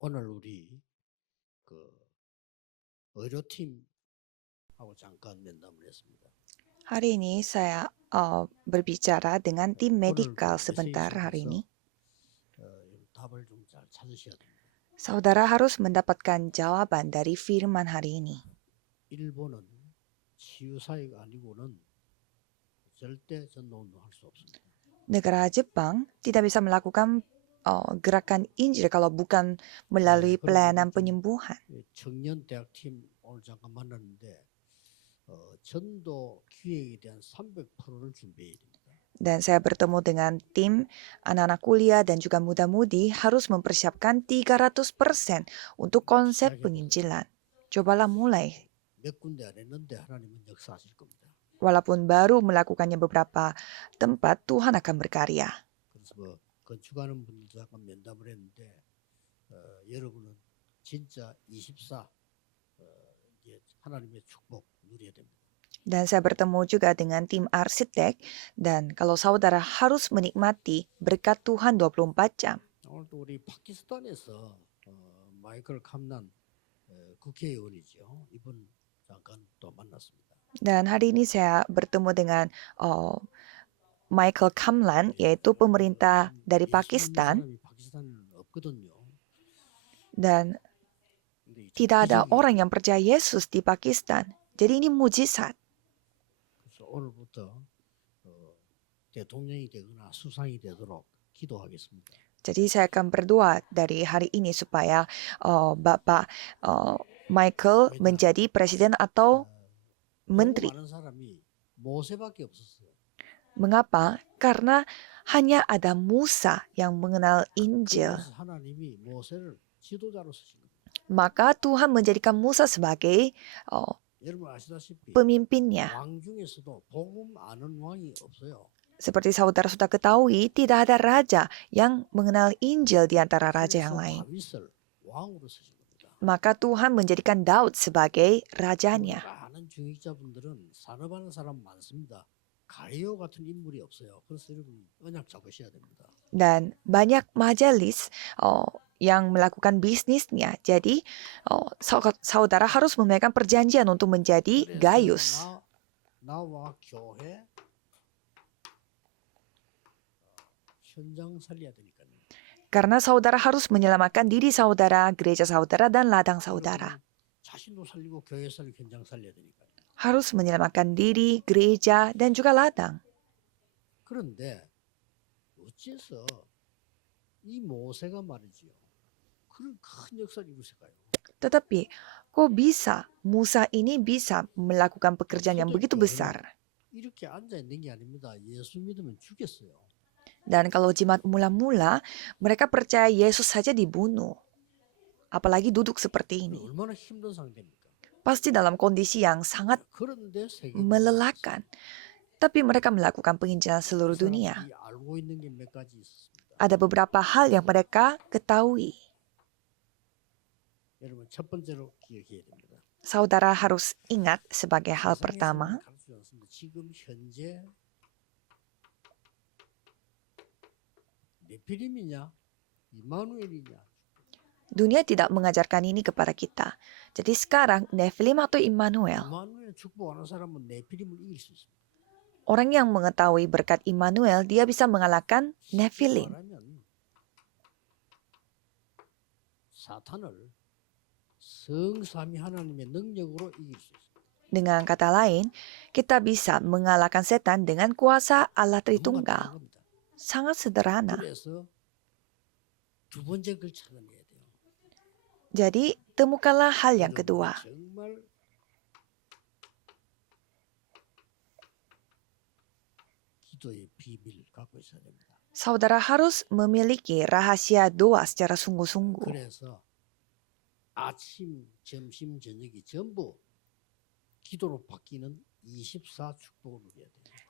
오늘 우리 그 의료팀하고 잠깐 면담을 했습니다. Hari ini saya berbicara dengan tim 오늘 그 medikal 메시지 sebentar hari 속에서 ini. 답을 좀 잘 찾으셔야 됩니다. Saudara harus mendapatkan jawaban dari firman hari ini. 일본은 치유사회가 아니고는 절대 전도운동 할 수 없습니다. Negara Jepang tidak bisa melakukan gerakan Injil kalau bukan melalui pelayanan penyembuhan. 청년 대학팀 오늘 잠깐 만났는데 전도 기획에 대한 300%를 준비해야 됩니다. Dan saya bertemu dengan tim anak-anak kuliah dan juga muda-mudi harus mempersiapkan 300% untuk konsep penginjilan. Cobalah mulai. 몇 군데 안 했는데 하나님은 역사하실 겁니다. Walaupun baru melakukannya beberapa tempat, Tuhan akan berkarya. 그래서 뭐 건축하는 분들 잠깐 면담을 했는데 여러분은 진짜 24 이제 하나님의 축복 누려야 됩니다. Dan saya bertemu juga dengan tim arsitek dan kalau saudara harus menikmati berkat Tuhan 24 jam. 오늘 또 우리 파키스탄에서 마이클 캄난 국회의원이죠. 이분 잠깐 또 만났습니다. Dan hari ini saya bertemu dengan Michael Kamlan, yaitu pemerintah dari Pakistan. Dan tidak ada orang yang percaya Yesus di Pakistan. Jadi ini mujizat. 오늘부터 대통령이 되거나 수상이 되도록 기도하겠습니다. Jadi saya akan berdoa dari hari ini supaya Bapak Michael menjadi presiden atau menteri. Mengapa? Karena hanya ada Musa yang mengenal Injil. Maka Tuhan menjadikan Musa sebagai pemimpinnya. Seperti saudara sudah ketahui, tidak ada raja yang mengenal Injil di antara raja yang lain. Maka Tuhan menjadikan Daud sebagai rajanya. Dan banyak majelis yang melakukan bisnisnya. Jadi saudara harus memegang perjanjian untuk menjadi Gaius. Karena saudara harus menyelamatkan diri saudara, gereja saudara, dan ladang saudara. Harus menyelamatkan diri, gereja, dan juga ladang. Tetapi, kok bisa Musa ini bisa melakukan pekerjaan yang begitu besar? Dan kalau jemaat mula-mula, mereka percaya Yesus saja dibunuh. Apalagi duduk seperti ini. Pasti dalam kondisi yang sangat melelahkan. Tapi mereka melakukan penginjilan seluruh dunia. Ada beberapa hal yang mereka ketahui. Saudara harus ingat sebagai hal pertama, dunia tidak mengajarkan ini kepada kita. Jadi sekarang Nephilim atau Immanuel. Orang yang mengetahui berkat Immanuel, dia bisa mengalahkan Nephilim. Dengan kata lain, kita bisa mengalahkan setan dengan kuasa Allah Tritunggal. Sangat sederhana. Jadi, temukanlah hal yang kedua. Saudara harus memiliki rahasia doa secara sungguh-sungguh.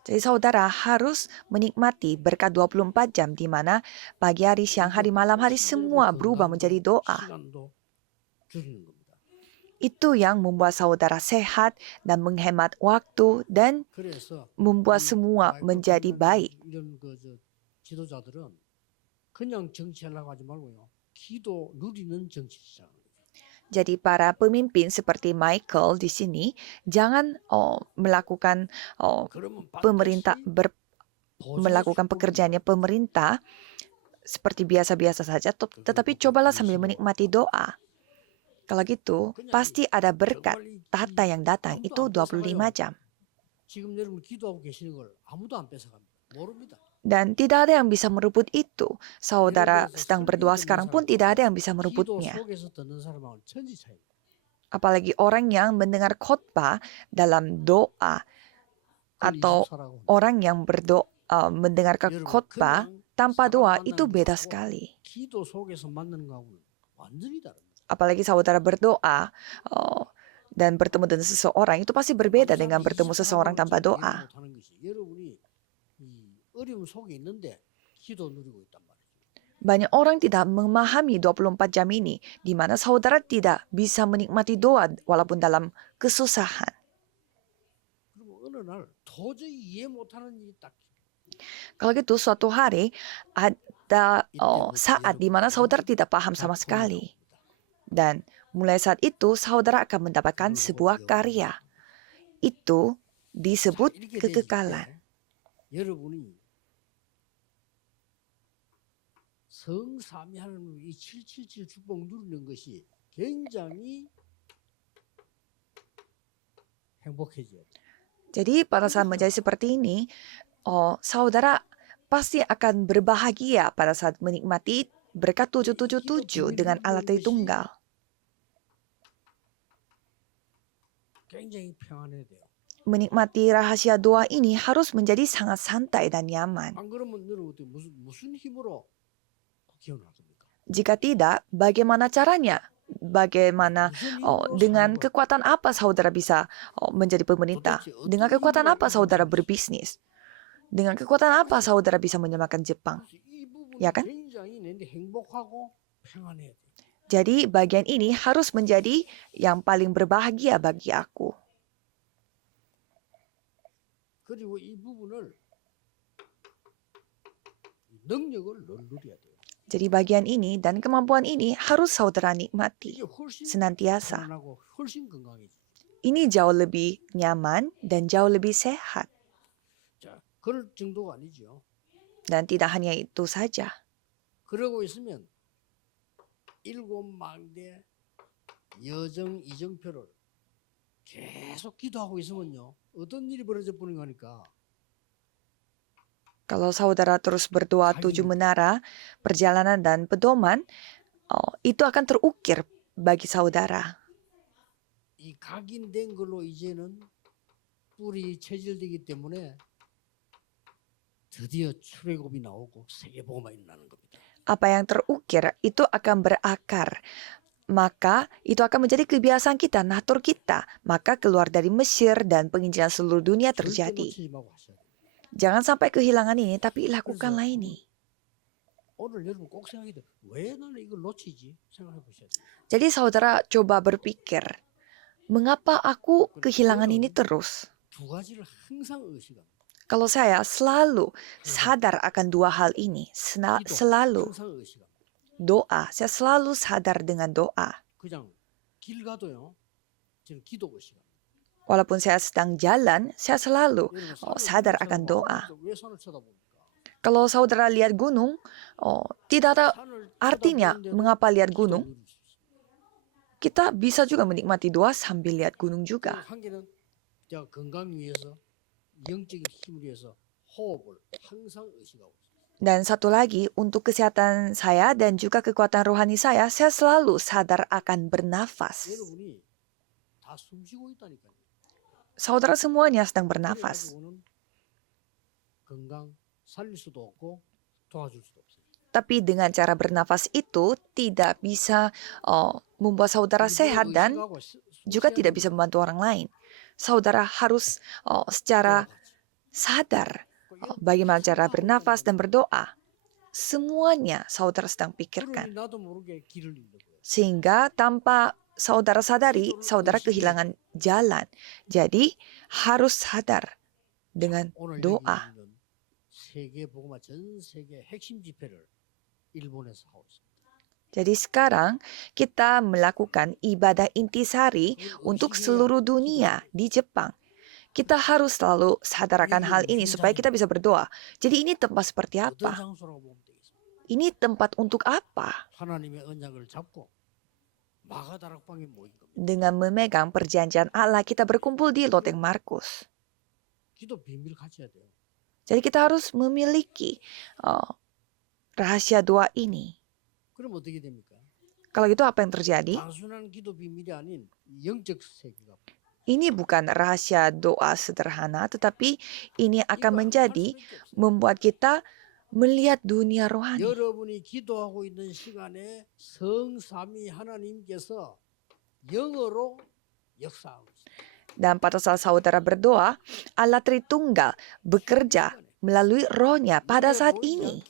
Jadi saudara harus menikmati berkat 24 jam di mana pagi hari, siang hari, malam hari semua berubah menjadi doa. Itu yang membuat saudara sehat dan menghemat waktu dan membuat semua menjadi baik. 기도 누리는 정치 시장. Jadi para pemimpin seperti Michael di sini jangan melakukan 그러면 pemerintah 반드시 보좌의 melakukan 축복을 pekerjaannya 누려야 pemerintah seperti biasa-biasa saja, tetapi cobalah sambil menikmati doa. Kalau gitu, pasti ada berkat tahta yang datang itu 25 jam. 지금 여러분 기도하고 계시는 걸 아무도 안 뺏어갑니다. 모릅니다. Dan tidak ada yang bisa merebut itu. Saudara 예배에서 sedang 설교 berdoa 듣는 sekarang pun tidak ada yang bisa 기도 merebutnya. 속에서 듣는 사람하고는 천지 차이입니다. Apalagi orang yang mendengar khotbah dalam doa 그걸 atau 24라고 합니다. orang yang mendengarkan 여러분, khotbah 그냥 tanpa 사람 doa 만나는 itu beda 거하고 sekali. 기도 속에서 만나는 거하고는 완전히 다릅니다. Apalagi saudara berdoa dan bertemu dengan seseorang itu pasti berbeda 그 dengan 사람이 bertemu 24 seseorang 라고는 tanpa 잘 이해를 doa. 못하는 것이 여러분이 이 어려움 속에 있는데 기도 누리고 있단 말이죠. Banyak orang tidak memahami 24 jam ini, di mana saudara tidak bisa menikmati doa walaupun dalam kesusahan. 그리고 어느 날 도저히 이해 못하는 일이 딱 Kalau gitu, suatu hari ada saat di mana saudara tidak paham sama sekali. Dan mulai saat itu, saudara akan mendapatkan sebuah karya. Itu disebut 이렇게 되실 kekekalan. 때 여러분이 성삼위 하나님 이 777 축복 누리는 것이 굉장히 행복해져요. Jadi pada saat menjadi seperti ini, saudara pasti akan berbahagia pada saat menikmati berkat 777 dengan alat Tritunggal. 굉장히 평안해야 돼요. Menikmati rahasia doa ini harus menjadi sangat santai dan nyaman. 안 그러면 여러분 어떻게 무슨 힘으로 기원할 겁니까? Jika tidak, bagaimana caranya? Bagaimana dengan kekuatan apa saudara bisa menjadi pemerintah? Dengan kekuatan apa saudara berbisnis? Dengan kekuatan apa saudara bisa menyelamatkan Jepang? 이 부분이 Ya kan? 굉장히 내는데 행복하고 평안해야 돼요. Jadi bagian ini harus menjadi yang paling berbahagia bagi aku. 그리고 이 부분을 능력을 누려야 돼요. Jadi bagian ini dan kemampuan ini harus saudara nikmati 이게 훨씬 senantiasa. 편안하고 훨씬 건강해져. Ini jauh lebih nyaman dan jauh lebih sehat. 자, 그럴 정도가 아니죠. Dan tidak hanya itu saja. 그러고 있으면 7망대 여정 이정표를 계속 기도하고 있으면요. 어떤 일이 벌어져 버린 거니까 Kalau saudara terus berdoa 7 menara, perjalanan dan pedoman, itu akan terukir bagi saudara. 이 각인된 걸로 이제는 뿔이 체질되기 때문에 드디어 출애굽이 나오고 세계복음이 일어나는 겁니다. Apa yang terukir itu akan berakar. Maka itu akan menjadi kebiasaan kita, natur kita. Maka keluar dari Mesir dan penginjilan seluruh dunia 절대 terjadi. 놓치지 말고 하셔야 돼요. Jangan sampai kehilangan ini, tapi lakukanlah ini. 오늘 여러분 꼭 생각해야 돼요. 왜 나는 이걸 놓치지? 생각해 보셔야 돼요. Jadi saudara coba berpikir, mengapa aku kehilangan ini terus? 두 가지를 항상 의식합니다. Kalau saya selalu sadar akan dua hal ini, 기도 selalu 항상 의식합니다. doa, saya selalu sadar dengan doa. 그냥 길 가도요. 저는 기도 의식합니다. Walaupun saya sedang jalan, saya selalu 여러분, 산을 sadar 쳐다보고 akan doa. 왜 산을 쳐다봅니까? Kalau saudara lihat gunung, tidak ada 산을 artinya 쳐다보는데도 mengapa lihat 기도 gunung. 누릴 수 있어요. Kita bisa juga menikmati doa sambil lihat gunung juga. 한 개는 제가 건강 위해서 영적인 힘을 위해서 호흡을 항상 의식하고 있어요. Dan satu lagi, untuk kesehatan saya dan juga kekuatan rohani saya selalu sadar akan bernafas. 여러분이 다 숨쉬고 있다니까요. Saudara semuanya sedang bernafas. 그래가지고는 건강 살릴 수도 없고 도와줄 수도 없어요. Tapi dengan cara bernafas itu tidak bisa membuat saudara sehat dan juga tidak bisa membantu orang lain. Saudara harus secara sadar bagaimana cara bernafas dan berdoa. Semuanya saudara sedang pikirkan. 나도 모르게 길을 잃는 거예요. Sehingga tanpa saudara sadari, saudara kehilangan jalan. Jadi harus sadar dengan 오늘 doa. 여기 있는 세계 복음화 전 세계 핵심 집회를 일본에서 하고 있습니다. Jadi sekarang kita melakukan ibadah intisari untuk seluruh dunia di Jepang. Kita harus selalu sadarkan hal ini supaya kita bisa berdoa. Jadi ini tempat seperti 어떤 apa? 장소라고 보면 되겠습니다. Ini tempat untuk apa? 하나님의 언약을 잡고 마가다락방에 모인 겁니다. Dengan memegang perjanjian Allah, kita berkumpul di Loteng Markus. 기도 비밀 가져야 돼요. Jadi kita harus memiliki rahasia doa ini. 그럼 어떻게 됩니까? Kalau gitu apa yang terjadi? 단순한 기도 비밀이 아닌 영적 세계가 Ini bukan rahasia doa sederhana, tetapi ini akan menjadi membuat kita melihat dunia rohani. 여러분이 기도하고 있는 시간에 성삼위 하나님께서 영어로 역사하고 있습니다. Dan pada saat saudara berdoa, Allah Tritunggal bekerja melalui rohnya pada saat ini.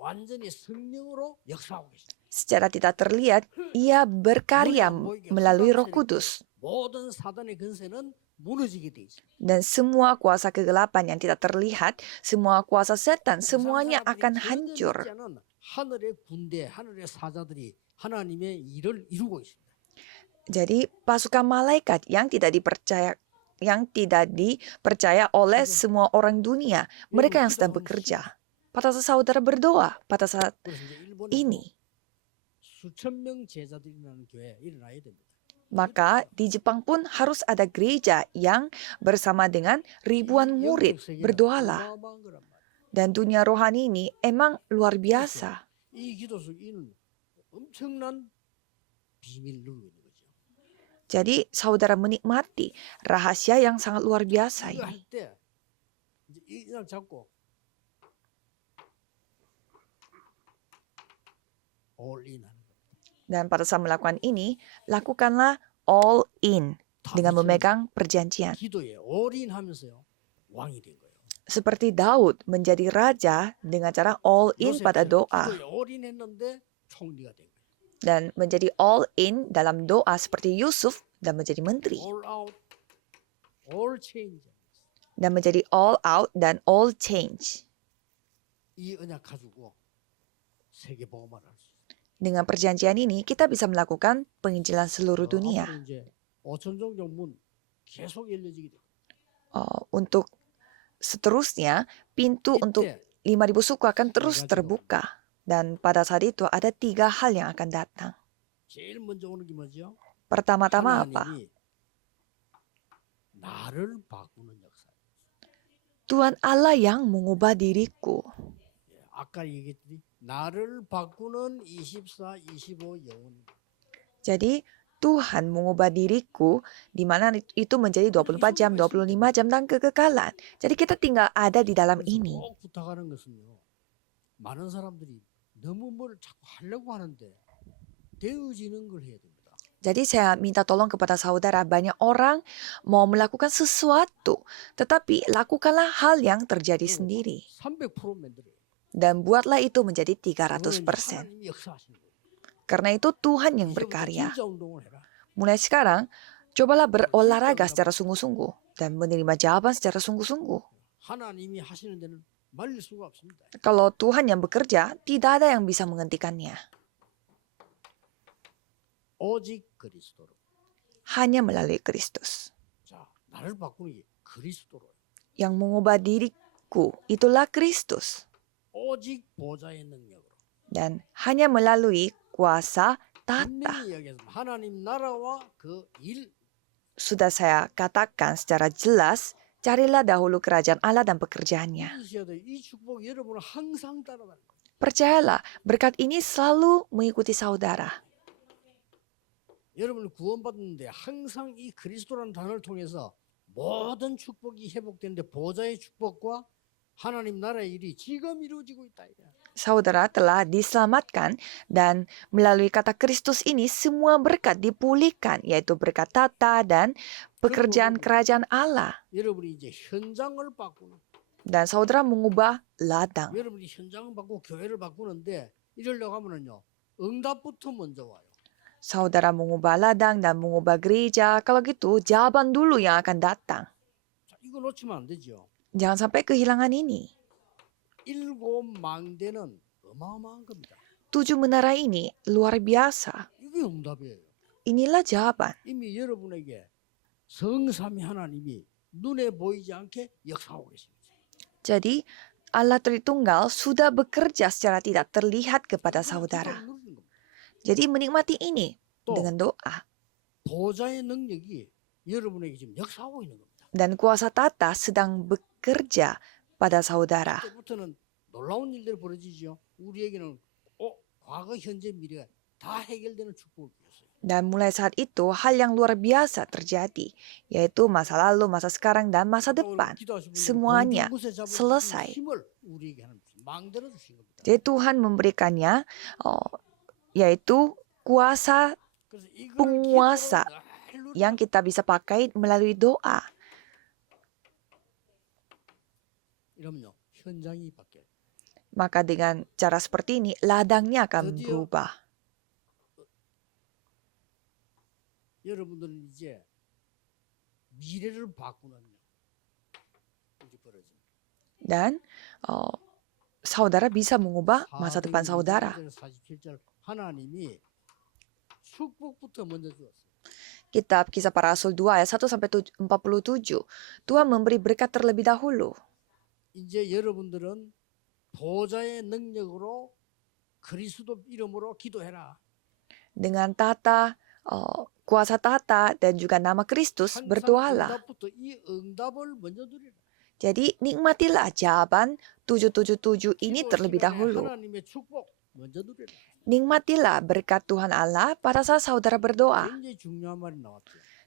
완전히 성령으로 역사하고 계십니다. Secara tidak terlihat, ia berkarya melalui Roh Kudus. 모든 사단의 근세는 무너지게 돼 있습니다. Dan semua kuasa kegelapan yang tidak terlihat, semua kuasa setan, semuanya akan hancur. 하늘의 군대, 하늘의 사자들이 하나님의 일을 이루고 있습니다. Jadi pasukan malaikat yang tidak dipercaya oleh semua orang dunia, mereka yang sedang bekerja. Pada saat saudara berdoa, pada saat ini, 수천 명 제자들이 나는 교회 일어나야 됩니다. maka di Jepang pun harus ada gereja yang bersama dengan ribuan murid berdoalah. Dan dunia rohani ini emang luar biasa. 이 기도 속에는 엄청난 비밀을 누르고 있는 거죠. Jadi saudara menikmati rahasia yang sangat luar biasa 이거 할 ini. 때 이날 잡고 all in 하는 거예요. Dan pada saat melakukan ini, lakukanlah all in dengan memegang perjanjian. 기도에 all in 하면서요 왕이 된 거예요. Seperti Daud menjadi raja dengan cara all in pada doa. 기도에 all in 했는데 총리가 된 거예요. Dan menjadi all in dalam doa seperti Yusuf dan menjadi menteri. all out, all change. Dan menjadi all out dan all change. 이 언약 가지고 세계 복음화를 할 수 있어요. Dengan perjanjian ini kita bisa melakukan penginjilan seluruh dunia. 앞으로 이제 5,000종 문 계속 열려지게 돼요. Untuk seterusnya, pintu untuk 5.000 suku akan terus terbuka. Dan pada saat itu ada 3 hal yang akan datang. 제일 먼저 오는 게 뭐죠? Pertama-tama apa? 하나님이 나를 바꾸는 역사. Tuhan Allah yang mengubah diriku. 아까 얘기했더니 나를 바꾸는 24, 25 영혼. Jadi Tuhan mengubah diriku di mana itu menjadi 24 jam, 25 jam dan kekekalan. Jadi kita tinggal ada di dalam ini. 꼭 부탁하는 것은요. 많은 사람들이 너무 뭘 자꾸 하려고 하는데 되어지는 걸 해야 됩니다. Jadi saya minta tolong kepada saudara, banyak orang mau melakukan sesuatu, tetapi lakukanlah hal yang terjadi sendiri. 300% 만들어요. Dan buatlah itu menjadi 그거는 300%. 하나님이 역사하시는 거예요. Karena itu Tuhan yang 이제부터 berkarya. 진짜 운동을 해라. Mulai sekarang, cobalah berolahraga secara sungguh-sungguh dan menerima jawaban secara sungguh-sungguh. 하나님이 하시는 데는 말릴 수가 없습니다. Kalau Tuhan yang bekerja, tidak ada yang bisa menghentikannya. 오직 그리스도로. Hanya melalui Kristus. 자, 나를 바꾸는 게 그리스도로. Yang mengubah diriku, itulah Kristus. 오직 보좌의 능력으로. Dan hanya melalui kuasa tata. 분명히 이야기했습니다. 하나님 나라와 그 일. Sudah saya katakan secara jelas, carilah dahulu kerajaan Allah dan pekerjaannya. 이 축복 여러분은 항상 따라다닐 거예요. Percayalah, berkat ini selalu mengikuti saudara. 여러분을 구원받는데 항상 이 그리스도라는 단어를 통해서 모든 축복이 회복되는데 보좌의 축복과 하나님 나라의 일이 지금 이루어지고 있다. Saudara telah diselamatkan dan melalui kata Kristus ini semua berkat dipulihkan, yaitu berkat tata dan pekerjaan kerajaan Allah. 여러분이 이제 현장을 바꾸는. Dan saudara mengubah ladang. 여러분이 현장을 바꾸고 교회를 바꾸는데 이러려고 하면은요. 응답부터 먼저 와요. Saudara mengubah ladang dan mengubah gereja, kalau gitu jawaban dulu yang akan datang. 자, 이거 놓치면 안 되죠. Jangan sampai kehilangan ini. 7 망대는 어마어마한 겁니다. 7 menara ini luar biasa. 이게 응답이에요. Inilah jawaban. 이미 여러분에게 성삼위 하나님이 눈에 보이지 않게 역사하고 계십니다. Jadi Allah Tritunggal sudah bekerja secara tidak terlihat kepada saudara. Jadi menikmati ini dengan doa. 보좌의 능력이 여러분에게 지금 역사하고 있는 겁니다. Dan kuasa tata sedang bekerja pada saudara. 그때부터는 놀라운 일들이 벌어지죠. 우리에게는 과거, 현재, 미래가 다 해결되는 축복을 주셨어요. Dan mulai saat itu hal yang luar biasa terjadi, yaitu masa lalu, masa sekarang, dan masa depan. Semuanya selesai. Jadi Tuhan memberikannya, yaitu kuasa penguasa yang kita bisa pakai melalui doa. Maka dengan cara seperti ini, ladangnya akan berubah. 여러분들은 이제 미래를 바꾸는 일이 벌어집니다. Dan saudara bisa mengubah masa depan saudara. 47절 하나님이 축복부터 먼저 주었어요. Kitab Kisah Para Rasul 2 ayat 1 sampai 47. Tuhan memberi berkat terlebih dahulu. 이제 여러분들은 보좌의 능력으로 그리스도 이름으로 기도해라. Dengan tata kuasa tata dan juga nama Kristus berdoalah. Jadi nikmatilah jawaban 777 ini terlebih dahulu. Nikmatilah berkat Tuhan Allah pada saat saudara berdoa.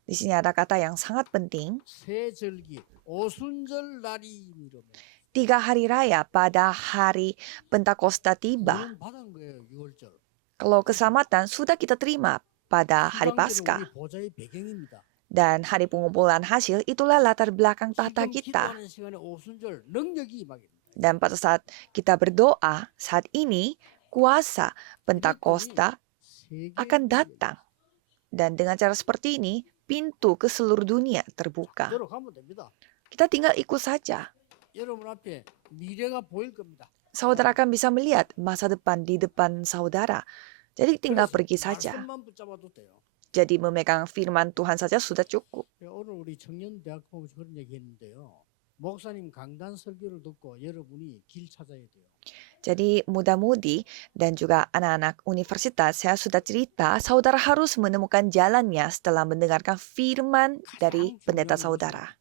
Di sini ada kata yang sangat penting. 3 hari raya pada hari Pentakosta tiba. Kalau keselamatan sudah kita terima pada hari Paskah. Dan hari pengumpulan hasil itulah latar belakang tahta kita. Dan pada saat kita berdoa, saat ini kuasa Pentakosta akan datang. Dan dengan cara seperti ini, pintu ke seluruh dunia terbuka. Kita tinggal ikut saja. Saudara akan bisa melihat masa depan di depan saudara. Jadi tinggal pergi saja. Jadi memegang firman Tuhan saja sudah cukup. Jadi muda-mudi dan juga anak-anak universitas, saya sudah cerita, saudara harus menemukan jalannya setelah mendengarkan firman dari pendeta saudara.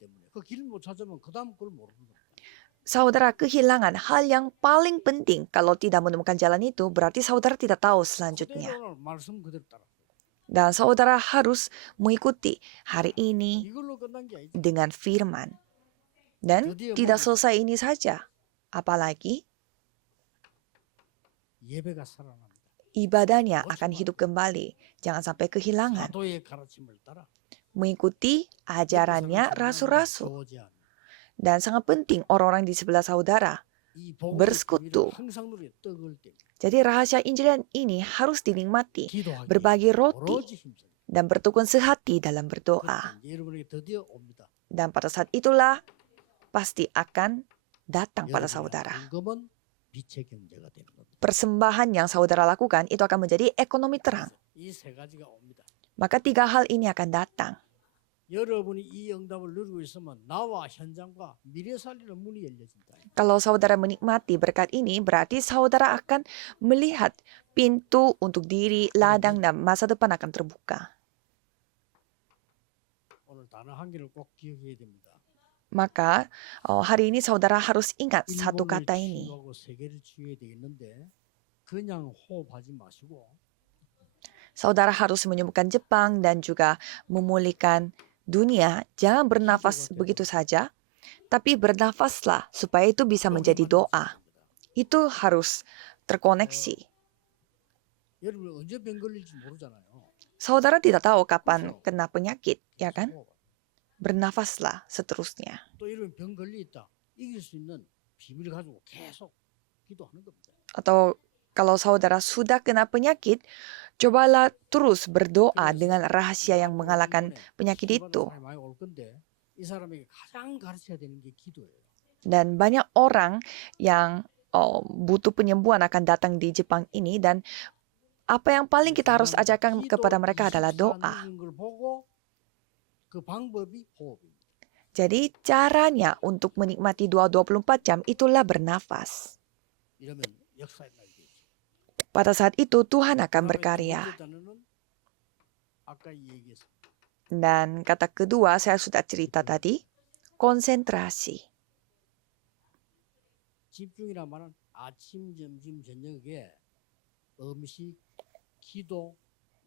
Saudara kehilangan hal yang paling penting. Kalau tidak menemukan jalan itu, berarti saudara tidak tahu selanjutnya. Dan saudara harus mengikuti hari ini dengan firman. Dan tidak selesai ini saja. Apalagi ibadahnya akan hidup kembali. Jangan sampai kehilangan. Mengikuti ajarannya rasul-rasul. Dan sangat penting orang-orang di sebelah saudara bersekutu. Jadi rahasia Injil ini harus dinikmati, berbagi roti, dan bertekun sehati dalam berdoa. Dan pada saat itulah pasti akan datang pada saudara. Persembahan yang saudara lakukan itu akan menjadi ekonomi terang. Maka 3 hal ini akan datang. Kalau saudara menikmati berkat ini, berarti saudara akan melihat pintu untuk diri, ladang, dan masa depan akan terbuka. Maka hari ini saudara harus ingat satu kata ini. Saudara harus menyembuhkan Jepang dan juga memulihkan dunia. Jangan bernafas begitu saja, tapi bernafaslah supaya itu bisa menjadi doa. Itu harus terkoneksi. Saudara tidak tahu kapan kena penyakit, ya kan? Bernafaslah seterusnya. Atau kalau saudara sudah kena penyakit, cobalah terus berdoa dengan rahasia yang mengalahkan penyakit itu. Dan banyak orang yang butuh penyembuhan akan datang di Jepang ini, dan apa yang paling kita harus ajarkan kepada mereka adalah doa. 그 방법이 호흡입니다. Jadi caranya untuk menikmati doa 24 jam itulah bernafas. 이러면 역사에 나게 되죠. Pada saat itu Tuhan akan berkarya. 아까 얘기했습니다. Dan kata kedua saya sudah cerita tadi, konsentrasi. 집중이란 말은 아침, 점심, 저녁에 음식, 기도,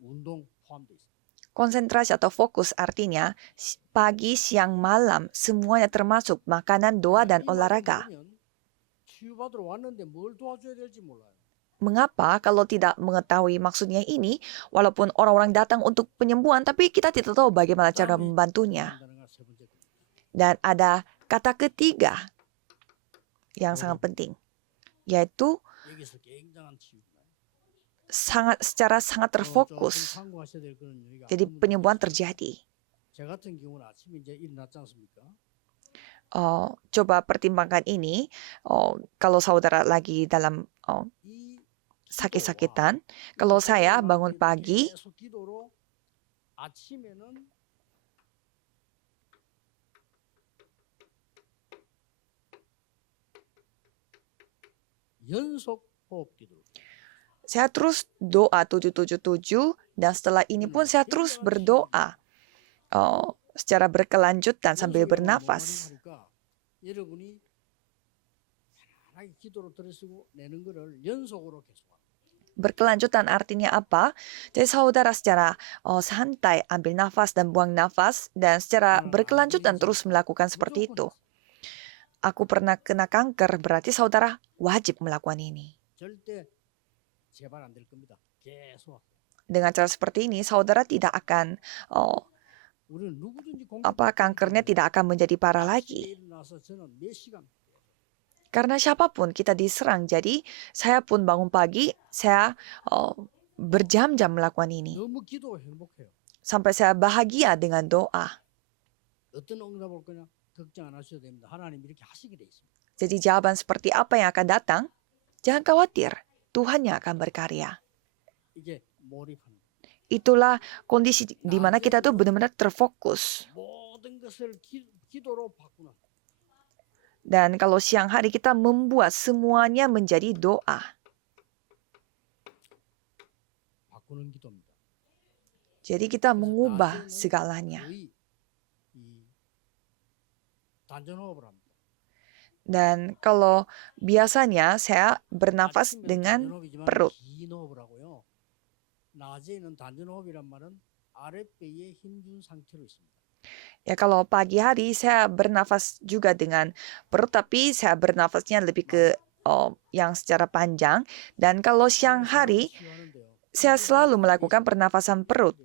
운동 포함되어 있습니다. Konsentrasi atau fokus artinya pagi, siang, malam semuanya termasuk makanan, doa, dan olahraga. 치유받으러 왔는데 뭘 도와줘야 될지 몰라요. Mengapa kalau tidak mengetahui maksudnya ini, walaupun orang-orang datang untuk penyembuhan, tapi kita tidak tahu bagaimana cara membantunya. Dan ada kata ketiga yang sangat penting, yaitu secara sangat terfokus. Jadi penyembuhan terjadi. Coba pertimbangkan ini. Kalau saudara lagi dalam sakit-sakitan, kalau saya bangun pagi, saya terus doa 777, dan setelah ini pun saya terus berdoa secara berkelanjutan sambil bernafas. Berkelanjutan artinya apa? Jadi saudara secara santai ambil nafas dan buang nafas, dan secara berkelanjutan terus melakukan seperti itu. Aku pernah kena kanker, berarti saudara wajib melakukan ini. Dengan cara seperti ini, saudara tidak akan kankernya tidak akan menjadi parah lagi. Karena siapapun kita diserang, jadi saya pun bangun pagi, saya berjam-jam melakukan ini. Sampai saya bahagia dengan doa. Jadi jawaban seperti apa yang akan datang, jangan khawatir, Tuhan yang akan berkarya. Itulah kondisi di mana kita tuh benar-benar terfokus. Dan kalau siang hari kita membuat semuanya menjadi doa. Jadi kita mengubah segalanya. Dan kalau biasanya saya bernafas dengan perut. Ya, kalau pagi hari saya bernafas juga dengan perut, tapi saya bernafasnya lebih ke yang secara panjang. Dan kalau siang hari, saya selalu melakukan pernafasan perut.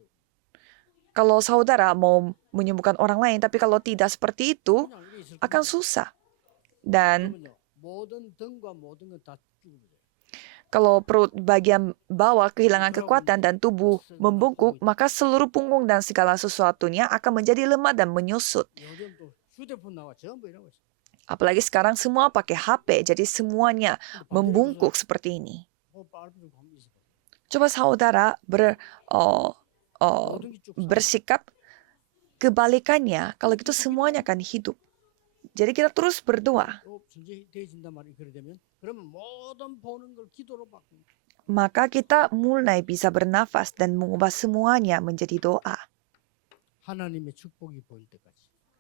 Kalau saudara mau menyembuhkan orang lain, tapi kalau tidak seperti itu, akan susah. Dan kalau perut bagian bawah kehilangan kekuatan dan tubuh membungkuk, maka seluruh punggung dan segala sesuatunya akan menjadi lemah dan menyusut. Apalagi sekarang semua pakai HP, jadi semuanya membungkuk seperti ini. Coba saudara bersikap kebalikannya, kalau gitu semuanya akan hidup. Jadi kita terus berdoa. Maka kita mulai bisa bernafas dan mengubah semuanya menjadi doa.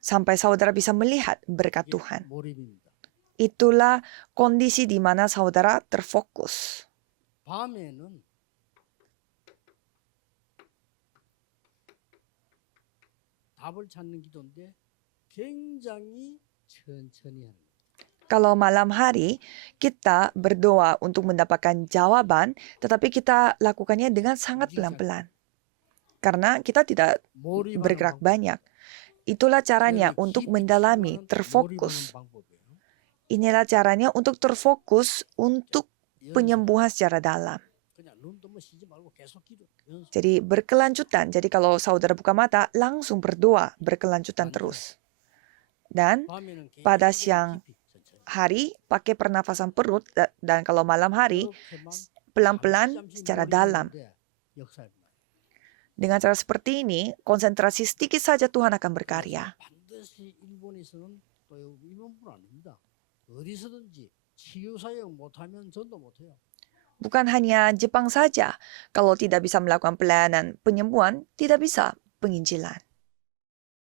Sampai saudara bisa melihat berkat Tuhan. Itulah kondisi di mana saudara terfokus. Kalau malam hari kita berdoa untuk mendapatkan jawaban, tetapi kita lakukannya dengan sangat pelan-pelan. Karena kita tidak bergerak banyak. Itulah caranya untuk mendalami, terfokus. Inilah caranya untuk terfokus untuk penyembuhan secara dalam. Jadi berkelanjutan. Jadi kalau saudara buka mata, langsung berdoa berkelanjutan terus. Dan pada siang hari pakai pernafasan perut dan kalau malam hari 그렇게만 pelan-pelan 잠시 secara 몰입하는 dalam. 데 역사입니다. Dengan cara seperti ini, konsentrasi sedikit saja Tuhan akan berkarya. 반드시 일본에서는 또 일본뿐 아닙니다. 어디서든지 치유 사역 못하면 전도 못해요. Bukan hanya Jepang saja, kalau tidak bisa melakukan pelayanan penyembuhan, tidak bisa penginjilan.